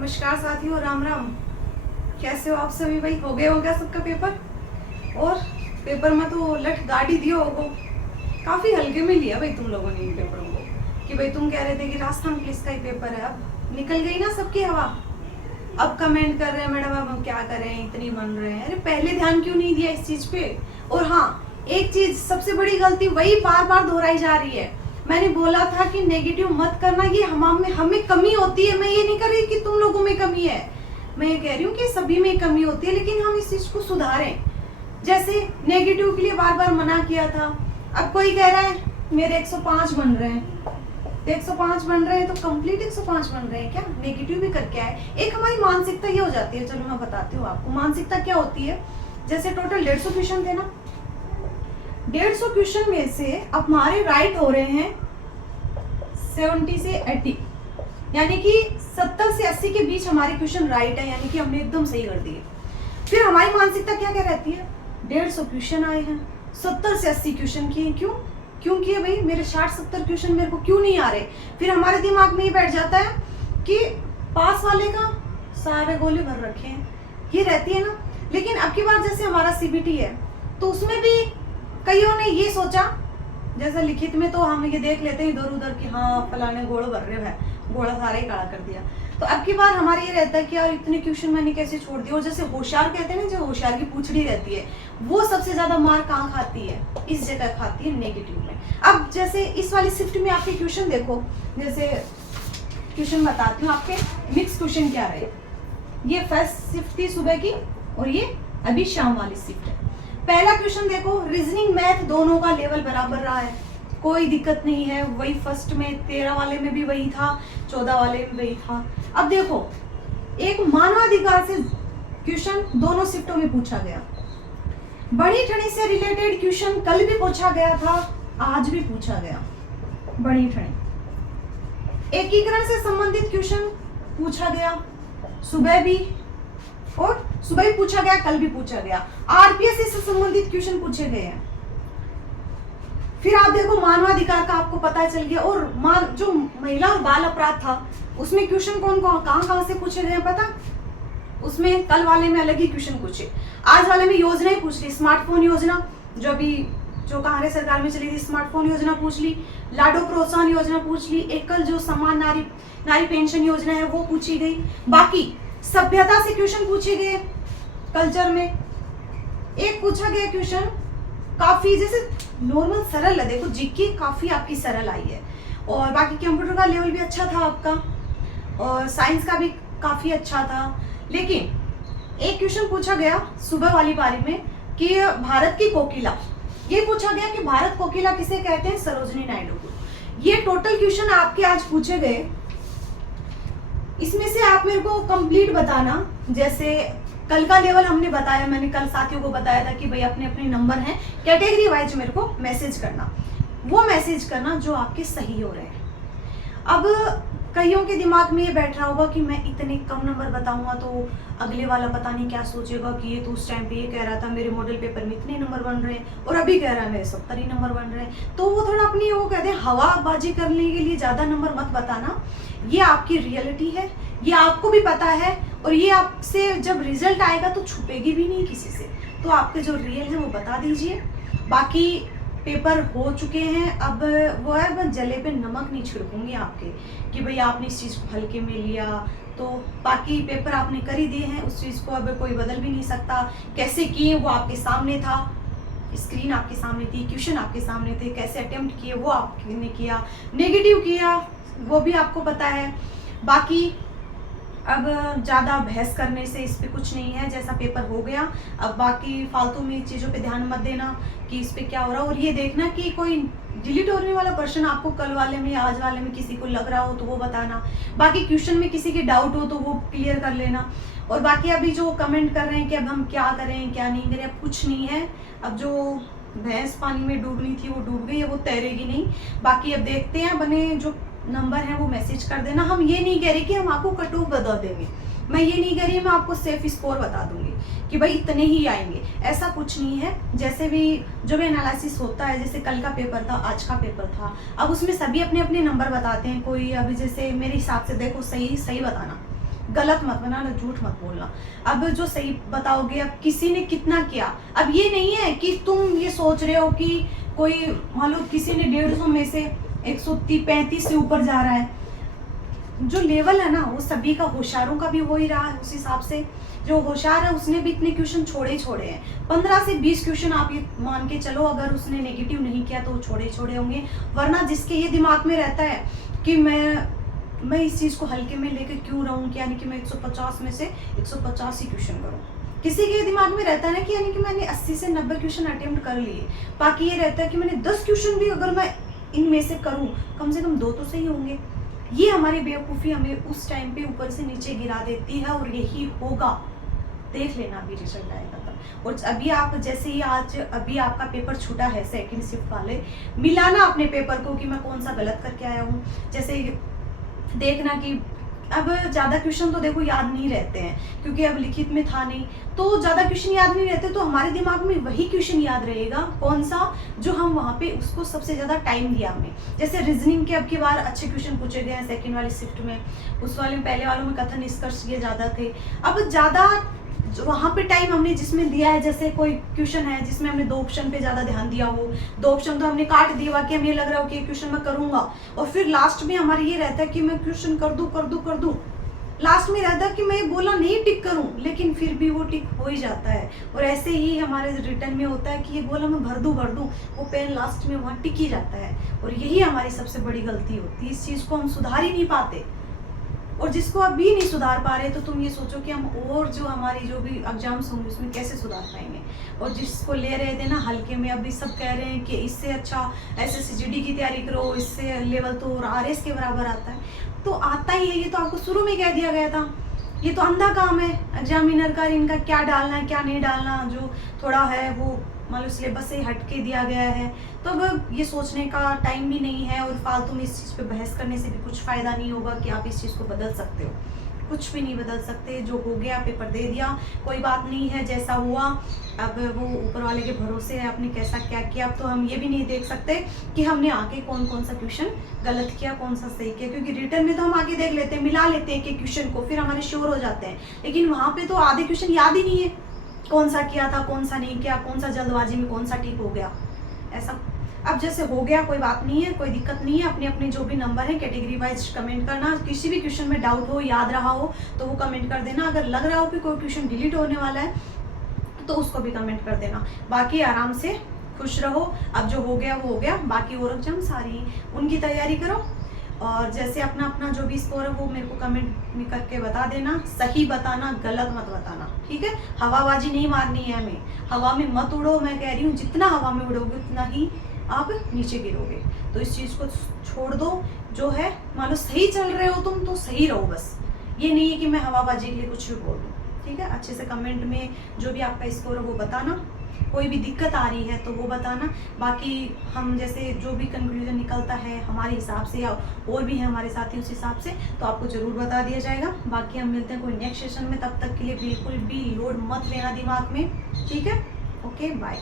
नमस्कार साथियों, राम राम। कैसे हो आप सभी भाई? हो गया सबका पेपर? और पेपर में तो लठ गाड़ी दियो होगो। काफी हल्के में लिया भाई तुम लोगों ने इन पेपरों को कि भाई तुम कह रहे थे कि राजस्थान पुलिस का ही पेपर है। अब निकल गई ना सबकी हवा। अब कमेंट कर रहे हैं मैडम अब हम क्या करें, इतनी बन रहे हैं। अरे पहले ध्यान क्यों नहीं दिया इस चीज पे? और हाँ, एक चीज सबसे बड़ी गलती वही बार बार दोहराई जा रही है। मैंने बोला था कि नेगेटिव मत करना, ये हमें कमी होती है। मैं ये नहीं कर रही कि तुम लोगों में कमी है, मैं ये कह रही हूँ कि सभी में कमी होती है, लेकिन हम इस चीज को सुधारें। जैसे नेगेटिव के लिए बार बार मना किया था, अब कोई कह रहा है मेरे 105 बन रहे हैं, तो 105 बन रहे हैं तो कंप्लीट 105 बन रहे हैं क्या? नेगेटिव भी करके आए। एक हमारी मानसिकता ये हो जाती है। चलो मैं बताती हूँ आपको मानसिकता क्या होती है। जैसे टोटल 150 क्वेश्चन थे ना, 150 क्वेश्चन में से अब हमारे राइट हो रहे हैं 70 से 80, यानी कि 70 से 80 के बीच हमारे क्वेश्चन राइट है, यानी कि हमने एकदम सही कर दिए। फिर हमारी मानसिकता क्या क्या रहती है? 150 क्वेश्चन आए हैं, 70 से 80 क्वेश्चन किए। क्यों किए भाई? मेरे 60-70 क्वेश्चन मेरे को क्यों नहीं आ रहे? फिर हमारे दिमाग में ये बैठ जाता है कि पास वाले का सारे गोले भर रखे हैं, ये रहती है ना। लेकिन अब की बार जैसे हमारा सीबीटी है तो उसमें भी कईयों ने ये सोचा, जैसे लिखित में तो हम ये देख लेते हैं इधर उधर कि हाँ फलाने गोड़ भर रहे हैं, गोड़ा सारा ही काला कर दिया। तो अब की बार हमारे ये रहता है कि यार इतने क्वेश्चन मैंने कैसे छोड़ दिए। और जैसे होशियार कहते हैं ना, जो होशियार की पूछड़ी रहती है वो सबसे ज्यादा मार कहाँ खाती है? इस जगह खाती है, नेगेटिव में। अब जैसे इस वाली शिफ्ट में आपके क्वेश्चन देखो, जैसे क्वेश्चन बताती हूँ आपके मिक्स क्वेश्चन क्या रहे। ये फर्स्ट शिफ्ट थी सुबह की और ये अभी शाम वाली शिफ्ट है। पहला क्वेश्चन देखो, रीजनिंग मैथ दोनों का लेवल बराबर रहा है, कोई दिक्कत नहीं है। वही फर्स्ट में 13 वाले में भी वही था, 14 वाले में वही था। अब देखो, एक मानवाधिकार से क्वेश्चन दोनों शिफ्टों में पूछा गया। बड़ी ठणी से रिलेटेड क्वेश्चन कल भी पूछा गया था, आज भी पूछा गया। बड़ी ठणी एकीकरण से संबंधित क्वेश्चन पूछा गया, सुबह भी और सुबह भी पूछा गया, कल भी पूछा गया। आरपीएस से संबंधित क्वेश्चन पूछे गए हैं। फिर आप देखो मानवाधिकार का आपको पता चल गया। और जो महिला और बाल अपराध था उसमें क्वेश्चन कहाँ से पूछे गए हैं पता? उसमें कल वाले में अलग ही क्वेश्चन पूछे, आज वाले में योजना ही पूछ ली। स्मार्टफोन योजना जो कांग्रेस सरकार में चली थी, स्मार्टफोन योजना पूछ ली, लाडो प्रोत्साहन योजना पूछ ली, एकल जो समान नारी पेंशन योजना है वो पूछी गई। बाकी सभ्यता से क्वेश्चन पूछे गए। कल्चर में एक पूछा गया क्वेश्चन काफी जैसे नॉर्मल सरल है, देखो जीके काफी आपकी सरल आई है। और बाकी कंप्यूटर का लेवल भी अच्छा था आपका, और साइंस का भी काफी अच्छा था। लेकिन एक क्वेश्चन पूछा गया सुबह वाली पारी में कि भारत की कोकिला, ये पूछा गया कि भारत कोकिला किसे कहते हैं? सरोजिनी नायडू को। ये टोटल क्वेश्चन आपके आज पूछे गए। इसमें से आप मेरे को कंप्लीट बताना। जैसे कल का लेवल हमने बताया, मैंने कल साथियों को बताया था कि भाई अपने अपने नंबर हैं, कैटेगरी वाइज मेरे को मैसेज करना, वो मैसेज करना जो आपके सही हो रहे हैं। अब कईयों के दिमाग में ये बैठ रहा होगा कि मैं इतने कम नंबर बताऊंगा तो अगले वाला पता नहीं क्या सोचेगा कि ये तो उस टाइम पे ये कह रहा था मेरे मॉडल पेपर में इतने नंबर बन रहे हैं और अभी कह रहा है मेरे 70 ही नंबर बन रहे हैं। तो वो थोड़ा अपनी वो कहते हैं हवाबाजी करने के लिए ज्यादा नंबर मत बताना। ये आपकी रियलिटी है, ये आपको भी पता है, और ये आपसे जब रिजल्ट आएगा तो छुपेगी भी नहीं किसी से। तो आपके जो रियल है वो बता दीजिए। बाकी पेपर हो चुके हैं, अब वो है बस जले पे नमक नहीं छिड़कूंगी आपके कि भाई आपने इस चीज़ को हल्के में लिया। तो बाकी पेपर आपने कर ही दिए हैं, उस चीज़ को अब कोई बदल भी नहीं सकता। कैसे किए वो आपके सामने था, स्क्रीन आपके सामने थी, क्वेश्चन आपके सामने थे, कैसे अटेम्प्ट किए वो आपने किया, नेगेटिव किया वो भी आपको पता है। बाकी अब ज़्यादा बहस करने से इस पे कुछ नहीं है, जैसा पेपर हो गया। अब बाकी फालतू में चीज़ों पे ध्यान मत देना कि इस पे क्या हो रहा है, और ये देखना कि कोई डिलीट होने वाला क्वेश्चन आपको कल वाले में या आज वाले में किसी को लग रहा हो तो वो बताना। बाकी क्वेश्चन में किसी के डाउट हो तो वो क्लियर कर लेना। और बाकी अभी जो कमेंट कर रहे हैं कि अब हम क्या करें क्या नहीं करें, अब कुछ नहीं है। अब जो भैंस पानी में डूबनी थी वो डूब गई है, वो तैरेगी नहीं। बाकी अब देखते हैं, बने जो नंबर है वो मैसेज कर देना। हम ये नहीं कह रहे कि हम आपको कट ऑफ बता देंगे, मैं ये नहीं कह रही मैं आपको सेफ स्कोर बता दूंगी कि भाई इतने ही आएंगे, ऐसा कुछ नहीं है। जैसे भी जो भी एनालिसिस होता है, जैसे कल का पेपर था, आज का पेपर था, अब उसमें सभी अपने अपने नंबर बताते हैं। कोई अभी जैसे मेरे हिसाब से देखो सही बताना, गलत मत बनाना, झूठ मत बोलना। अब जो सही बताओगे, अब किसी ने कितना किया, अब ये नहीं है कि तुम ये सोच रहे हो कि कोई मान लो किसी ने 150 में से 135 से ऊपर जा रहा है, जो लेवल है ना वो सभी का, होशियारों का भी हो ही रहा है उस हिसाब से। जो होशियार है उसने भी इतने क्वेश्चन छोड़े छोड़े हैं, 15 से 20 क्वेश्चन आप ये मान के चलो, अगर उसने नेगेटिव नहीं किया तो वो छोड़े छोड़े होंगे। वरना जिसके ये दिमाग में रहता है कि मैं इस चीज़ को हल्के में लेके क्यों रहूँ, यानी कि मैं 150 में से 150 ही क्वेश्चन करूँ। किसी के दिमाग में रहता है ना कि यानी कि मैंने 80 से 90 क्वेश्चन अटेम्प्ट कर लिए, बाकी ये रहता है कि मैंने 10 क्वेश्चन भी अगर मैं इनमें से करूँ, कम से कम 2 तो सही होंगे। ये हमारी बेवकूफ़ी हमें उस टाइम पे ऊपर से नीचे गिरा देती है, और यही होगा, देख लेना अभी रिजल्ट आएगा तब। और अभी आप जैसे ही आज अभी आपका पेपर छूटा है सेकंड शिफ्ट वाले, मिलाना अपने पेपर को कि मैं कौन सा गलत करके आया हूँ। जैसे देखना कि अब ज़्यादा क्वेश्चन तो देखो याद नहीं रहते हैं, क्योंकि अब लिखित में था नहीं, तो ज़्यादा क्वेश्चन याद नहीं रहते, तो हमारे दिमाग में वही क्वेश्चन याद रहेगा, कौन सा, जो हम वहाँ पे उसको सबसे ज़्यादा टाइम दिया हमने। जैसे रीजनिंग के अब की बार अच्छे क्वेश्चन पूछे गए हैं सेकंड वाली शिफ्ट में, उस वाले में पहले वालों में कथन निष्कर्ष ये ज़्यादा थे। अब ज़्यादा वहाँ पे टाइम हमने जिसमें दिया है, जैसे कोई क्वेश्चन है जिसमें हमने 2 ऑप्शन पे ज़्यादा ध्यान दिया हो, 2 ऑप्शन तो हमने काट दिया, बाकी हमें लग रहा हो कि ये क्वेश्चन मैं करूँगा, और फिर लास्ट में हमारा ये रहता है कि मैं क्वेश्चन कर दूँ, लास्ट में रहता है कि मैं बोला नहीं टिक करूं, लेकिन फिर भी वो टिक हो ही जाता है। और ऐसे ही हमारे रिटर्न में होता है कि ये बोला मैं भर दूं, वो पेन लास्ट में वहाँ टिक ही जाता है, और यही हमारी सबसे बड़ी गलती होती है। इस चीज़ को हम सुधार ही नहीं पाते, और जिसको अभी नहीं सुधार पा रहे, तो तुम ये सोचो कि हम और जो हमारी जो भी एग्जाम्स होंगे उसमें कैसे सुधार पाएंगे। और जिसको ले रहे थे ना हल्के में, अभी सब कह रहे हैं कि इससे अच्छा SSCGD की तैयारी करो, इससे लेवल तो RS के बराबर आता है, तो आता ही है, ये तो आपको शुरू में कह दिया गया था। ये तो अंधा काम है एग्जामिनर का, इनका क्या डालना है क्या नहीं डालना, जो थोड़ा है वो मान लो सिलेबस से हट के दिया गया है। तो अब ये सोचने का टाइम भी नहीं है, और फालतू में इस चीज़ पे बहस करने से भी कुछ फ़ायदा नहीं होगा कि आप इस चीज़ को बदल सकते हो, कुछ भी नहीं बदल सकते। जो हो गया पेपर दे दिया, कोई बात नहीं है, जैसा हुआ अब वो ऊपर वाले के भरोसे है, आपने कैसा क्या किया। अब तो हम ये भी नहीं देख सकते कि हमने आके कौन कौन सा क्वेश्चन गलत किया, कौन सा सही किया, क्योंकि रिटर्न में तो हम आगे देख लेते हैं, मिला लेते हैं कि क्वेश्चन को, फिर हमारे श्योर हो जाते हैं। लेकिन वहाँ पे तो आधे क्वेश्चन याद ही नहीं है, कौन सा किया था कौन सा नहीं किया, कौन सा जल्दबाजी में कौन सा ठीक हो गया, ऐसा। अब जैसे हो गया कोई बात नहीं है, कोई दिक्कत नहीं है, अपने अपने जो भी नंबर है कैटेगरी वाइज कमेंट करना। किसी भी क्वेश्चन में डाउट हो, याद रहा हो तो वो कमेंट कर देना। अगर लग रहा हो कि कोई क्वेश्चन डिलीट होने वाला है तो उसको भी कमेंट कर देना। बाकी आराम से खुश रहो, अब जो हो गया वो हो गया, बाकी और एग्जाम सारी उनकी तैयारी करो। और जैसे अपना अपना जो भी स्कोर है वो मेरे को कमेंट में करके बता देना, सही बताना, गलत मत बताना, ठीक है। हवाबाजी नहीं मारनी है हमें, हवा में मत उड़ो, मैं कह रही हूँ जितना हवा में उड़ोगे उतना ही आप नीचे गिरोगे। तो इस चीज़ को छोड़ दो, जो है मान लो सही चल रहे हो तुम तो सही रहो, बस ये नहीं है कि मैं हवाबाजी के लिए कुछ भी बोल दूँ, ठीक है। अच्छे से कमेंट में जो भी आपका स्कोर है वो बताना, कोई भी दिक्कत आ रही है तो वो बताना। बाकी हम जैसे जो भी कंक्लूजन निकलता है हमारे हिसाब से, या और भी है हमारे साथी उस हिसाब से, तो आपको ज़रूर बता दिया जाएगा। बाकी हम मिलते हैं कोई नेक्स्ट सेशन में, तब तक के लिए बिल्कुल भी लोड मत लेना दिमाग में, ठीक है। Okay bye.